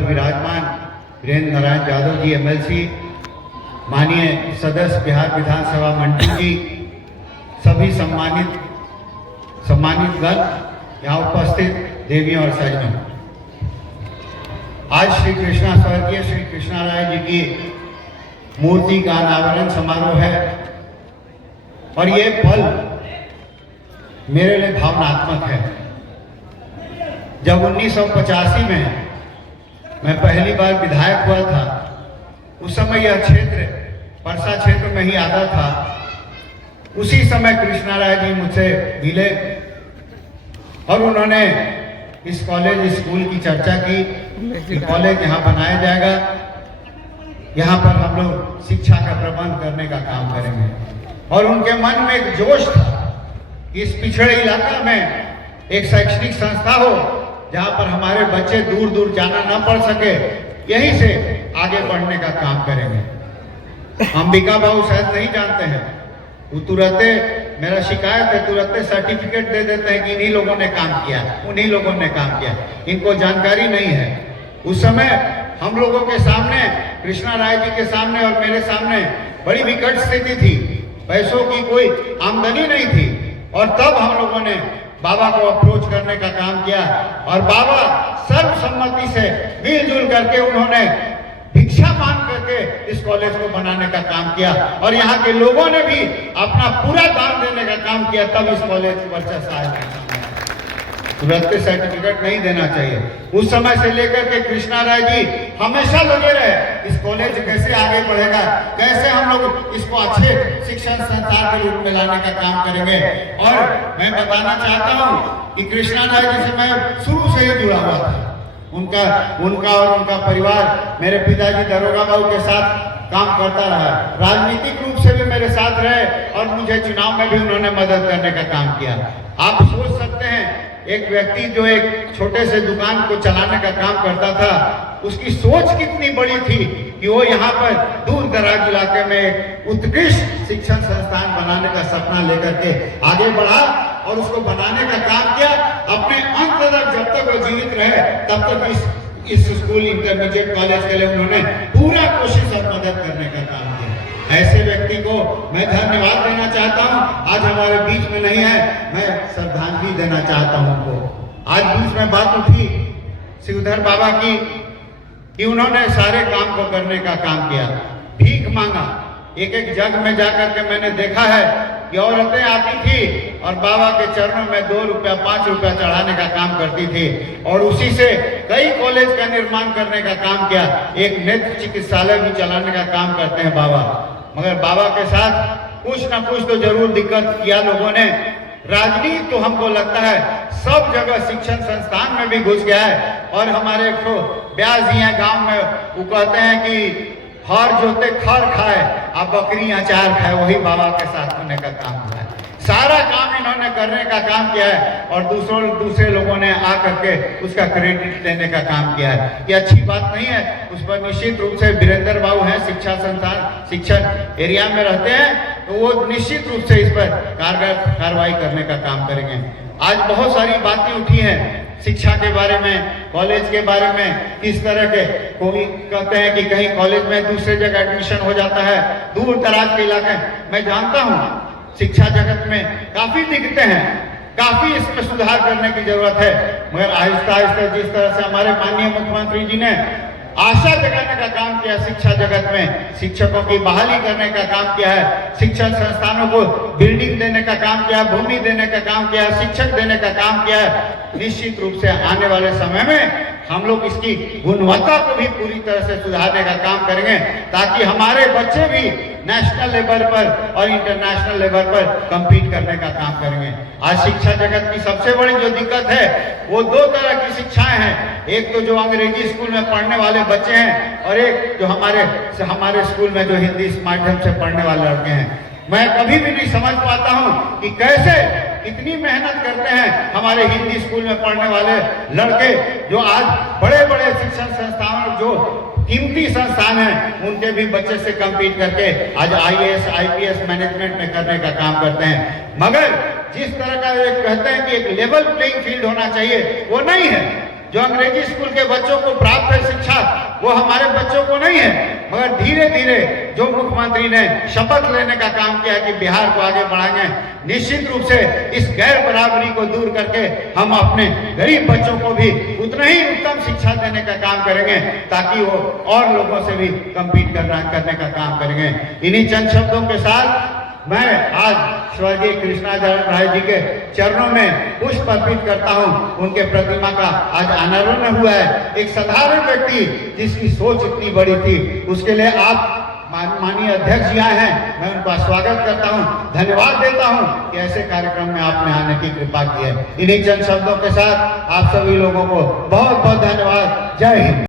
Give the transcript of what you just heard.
विराजमान वीरेंद्र नारायण यादव जी एमएलसी, माननीय सदस्य बिहार विधानसभा मंडल जी, सभी सम्मानित गण, यहाँ उपस्थित देवियों और सज्जनों, आज श्री कृष्णा स्वर्गीय श्री कृष्णा राय जी की मूर्ति का अनावरण समारोह है और ये पल मेरे लिए भावनात्मक है। जब 1985 में मैं पहली बार विधायक हुआ था, उस समय यह क्षेत्र परसा क्षेत्र में ही आता था। उसी समय कृष्णा राय जी मुझसे मिले और उन्होंने इस कॉलेज स्कूल की चर्चा की कि कॉलेज यहाँ बनाया जाएगा, यहाँ पर हम लोग शिक्षा का प्रबंध करने का काम करेंगे। और उनके मन में एक जोश था कि इस पिछड़े इलाका में एक शैक्षणिक संस्था हो जहाँ पर हमारे बच्चे दूर दूर जाना न पड़ सके, यहीं से आगे बढ़ने का काम करेंगे। अंबिका बाबू शायद नहीं जानते हैं, वो तुरंत मेरा शिकायत है, तुरंत सर्टिफिकेट दे देते हैं कि इन्हीं लोगों ने काम किया, उन्हीं लोगों ने काम किया, इनको जानकारी नहीं है। उस समय हम लोगों के सामने, कृष्णा राय जी के सामने और मेरे सामने बड़ी विकट स्थिति थी, पैसों की कोई आमदनी नहीं थी। और तब हम लोगों ने बाबा को अप्रोच करने का काम किया और बाबा सर्वसम्मति से मिलजुल करके उन्होंने भिक्षा मांग करके इस कॉलेज को बनाने का काम किया और यहाँ के लोगों ने भी अपना पूरा दान देने का काम किया, तब इस कॉलेज की वर्चस्व आया। तुरंत सर्टिफिकेट नहीं देना चाहिए। उस समय से लेकर के कृष्णा राय जी हमेशा लगे रहे, इस कॉलेज कैसे आगे बढ़ेगा, कैसे हम लोग इसको अच्छे शिक्षण संस्थान के रूप में लाने का काम करेंगे। और मैं बताना चाहता हूँ कि कृष्णा राय जी से मैं शुरू से ही जुड़ा हुआ था। उनका और उनका परिवार मेरे पिताजी दरोगा बाबू के साथ काम करता रहा, राजनीतिक रूप से भी मेरे साथ रहे और मुझे चुनाव में भी उन्होंने मदद करने का काम किया। आप सोच सकते हैं, एक व्यक्ति जो एक छोटे से दुकान को चलाने का काम करता था, उसकी सोच कितनी बड़ी थी कि वो यहाँ पर दूर दराज इलाके में उत्कृष्ट शिक्षण संस्थान बनाने का सपना लेकर के आगे बढ़ा और उसको बनाने का काम किया। अपने अंत तक जब तक वो जीवित रहे तब तक इस स्कूल इंटरमीडिएट कॉलेज के लिए उन्होंने पूरा कोशिश और मदद करने का काम किया। ऐसे व्यक्ति को मैं धन्यवाद देना चाहता हूं। आज हमारे बीच में नहीं है, मैं श्रद्धांजलि देना चाहता हूं उनको। आज बीच में बात उठी शिवधर बाबा की कि उन्होंने सारे काम को करने का काम किया, भीख मांगा। एक एक जग में जाकर के मैंने देखा है कि औरतें आती थी और बाबा के चरणों में 2 रुपया 5 रुपया चढ़ाने का काम करती थी और उसी से कई कॉलेज का निर्माण करने का काम किया। एक नेत्र चिकित्सालय भी चलाने का काम करते हैं बाबा। मगर बाबा के साथ कुछ ना कुछ तो जरूर दिक्कत किया लोगों ने। राजनीति तो हमको लगता है सब जगह शिक्षण संस्थान में भी घुस गया है। और हमारे एक तो ब्यास जी हैं गाँव में, वो कहते हैं कि हर जोते खर खाए अब बकरी अचार खाए, वही बाबा के साथ होने का काम हुआ है। सारा काम इन्होंने करने का काम किया है और दूसरे लोगों ने आकर के उसका क्रेडिट लेने का काम किया है। ये अच्छी बात नहीं है। उस पर निश्चित रूप से वीरेंद्र बाबू हैं, शिक्षा संस्थान शिक्षण एरिया में रहते हैं, तो वो निश्चित रूप से इस पर कारगर कार्रवाई करने का काम करेंगे। आज बहुत सारी बातें उठी हैं शिक्षा के बारे में, कॉलेज के बारे में, किस तरह के कोई कहते हैं कि कहीं कॉलेज में दूसरे जगह एडमिशन हो जाता है, दूर दराज के इलाके। मैं जानता हूँ शिक्षा जगत में काफी दिक्कतें हैं, काफी इसमें सुधार करने की जरूरत है। मगर आहिस्ता आहिस्ता जिस तरह से हमारे माननीय मुख्यमंत्री जी ने आशा जगाने का काम किया, शिक्षा जगत में शिक्षकों की बहाली करने का काम किया है, शिक्षण संस्थानों को बिल्डिंग देने का काम किया, भूमि देने का काम किया, शिक्षक देने का काम किया है। निश्चित रूप से आने वाले समय में हम लोग इसकी गुणवत्ता को भी पूरी तरह से सुधारने का काम करेंगे ताकि हमारे बच्चे भी नेशनल लेवल पर और इंटरनेशनल लेवल पर compete करने का काम करेंगे। आज शिक्षा जगत की सबसे बड़ी जो दिक्कत है वो 2 तरह की शिक्षाएं हैं। एक तो जो अंग्रेजी स्कूल में पढ़ने वाले बच्चे हैं और एक जो हमारे स्कूल में जो हिंदी माध्यम से पढ़ने वाले लड़के हैं। मैं कभी भी नहीं समझ पाता हूं कि कैसे इतनी मेहनत करते हैं हमारे हिंदी स्कूल में पढ़ने वाले लड़के, जो आज बड़े बड़े शिक्षण संस्थानों जो कीमती संस्थान हैं उनके भी बच्चे से compete करके आज IAS IPS मैनेजमेंट में करने का काम करते हैं। मगर जिस तरह का एक कहते हैं कि एक लेवल प्लेइंग फील्ड होना चाहिए, वो नहीं है। जो अंग्रेजी स्कूल के बच्चों को प्राप्त है शिक्षा वो हमारे बच्चों को नहीं है, मगर धीरे धीरे जो मुख्यमंत्री ने शपथ लेने का काम किया कि बिहार को आगे बढ़ाएंगे, निश्चित रूप से इस गैर बराबरी को दूर करके हम अपने गरीब बच्चों को भी उतना ही उत्तम शिक्षा देने का काम करेंगे, ताकि वो और लोगों से भी कम्पीट करने का काम करेंगे। इन्हीं चंद शब्दों के साथ मैं आज स्वर्गीय कृष्णाराय राय जी के चरणों में पुष्प अर्पित करता हूं। उनके प्रतिमा का आज अनावरण हुआ है। एक साधारण व्यक्ति जिसकी सोच इतनी बड़ी थी, उसके लिए आप माननीय अध्यक्ष जी आए हैं, मैं उनका स्वागत करता हूं, धन्यवाद देता हूं कि ऐसे कार्यक्रम में आपने आने की कृपा की है। इन्हीं चंद शब्दों के साथ आप सभी लोगों को बहुत बहुत धन्यवाद। जय हिंद।